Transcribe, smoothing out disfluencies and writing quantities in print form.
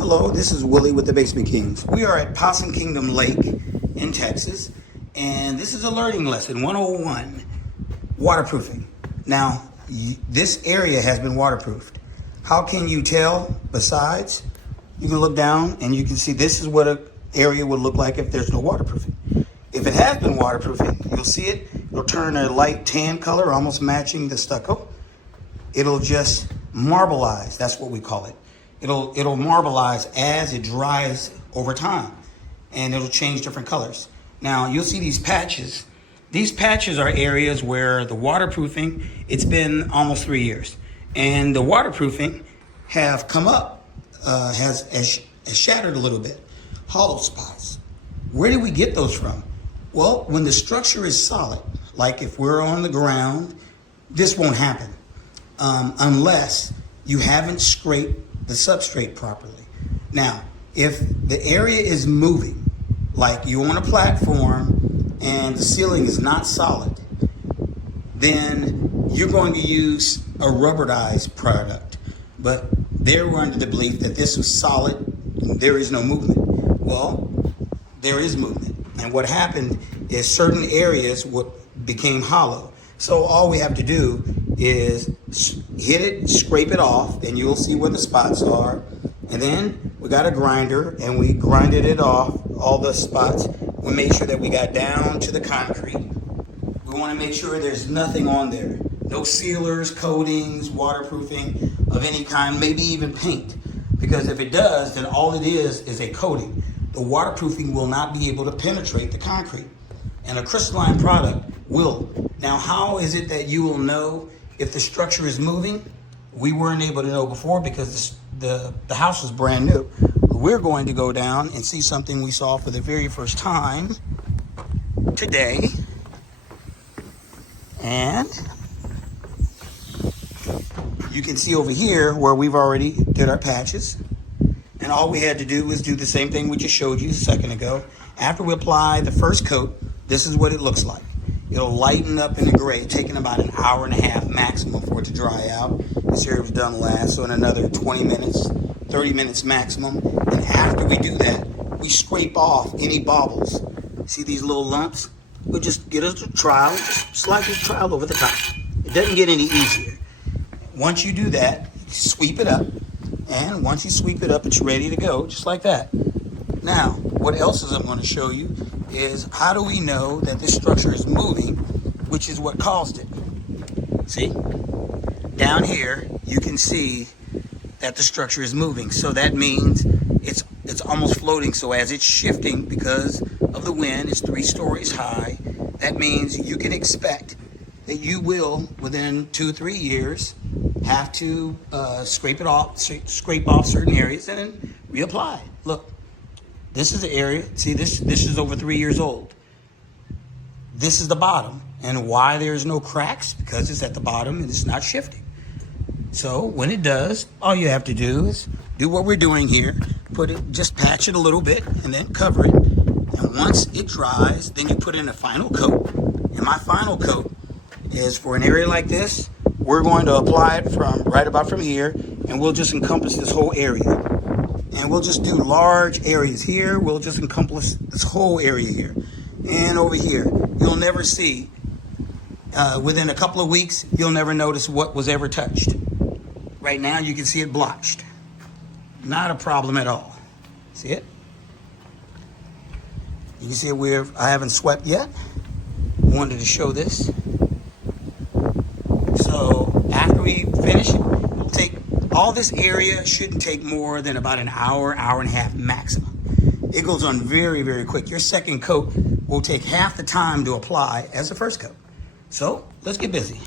Hello, this is Willie with the Basement Kings. We are at Possum Kingdom Lake in Texas, and this is a learning lesson 101, waterproofing. Now, this area has been waterproofed. How can you tell? Besides, you can look down and you can see this is what an area would look like if there's no waterproofing. If it has been waterproofing, you'll see it. It'll turn a light tan color, almost matching the stucco. It'll just marbleize. That's what we call it. It'll marbleize as it dries over time, and it'll change different colors. Now you'll see these patches. These patches are areas where the waterproofing, it's been almost 3 years, and the waterproofing have come up, has shattered a little bit, hollow spots. Where did we get those from? Well, when the structure is solid, like if we're on the ground, this won't happen unless you haven't scraped the substrate properly. Now, if the area is moving, like you're on a platform and the ceiling is not solid, then you're going to use a rubberized product. But they were under the belief that this was solid, there is no movement. Well, there is movement. And what happened is certain areas became hollow. So all we have to do is hit it, scrape it off, and you'll see where the spots are. And then we got a grinder and we grinded it off, all the spots. We made sure that we got down to the concrete. We want to make sure there's nothing on there. No sealers, coatings, waterproofing of any kind, maybe even paint. Because if it does, then all it is a coating. The waterproofing will not be able to penetrate the concrete. And a crystalline product will. Now, how is it that you will know if the structure is moving? We weren't able to know before because the house was brand new. We're going to go down and see something we saw for the very first time today. And you can see over here where we've already did our patches. And all we had to do was do the same thing we just showed you a second ago. After we apply the first coat, this is what it looks like. It'll lighten up in the gray, taking about an hour and a half maximum for it to dry out. This area was done last, so in another 20 minutes, 30 minutes maximum. And after we do that, we scrape off any bobbles. See these little lumps? We'll just get a trowel, just slide this trowel over the top. It doesn't get any easier. Once you do that, sweep it up. And once you sweep it up, it's ready to go, just like that. Now, what else is I'm going to show you is how do we know that this structure is moving, which is what caused it. See? Down here, you can see that the structure is moving. So that means it's almost floating. So as it's shifting because of the wind, it's 3 stories high. That means you can expect that you will, within 2-3 years, have to scrape off certain areas and then reapply. Look, this is the area. See, this is over 3 years old. This is the bottom. And why there's no cracks? Because it's at the bottom and it's not shifting. So when it does, all you have to do is do what we're doing here. Just patch it a little bit and then cover it. And once it dries, then you put in a final coat. And my final coat is for an area like this. We're going to apply it from right about from here, and we'll just encompass this whole area. And we'll just do large areas here. We'll just encompass this whole area here. And over here, you'll never see, within a couple of weeks, you'll never notice what was ever touched. Right now, you can see it blotched. Not a problem at all. See it? You can see where I haven't swept yet. Wanted to show this. So after we finish, it'll take all this area shouldn't take more than about an hour, hour and a half maximum. It goes on very, very quick. Your second coat will take half the time to apply as the first coat. So let's get busy.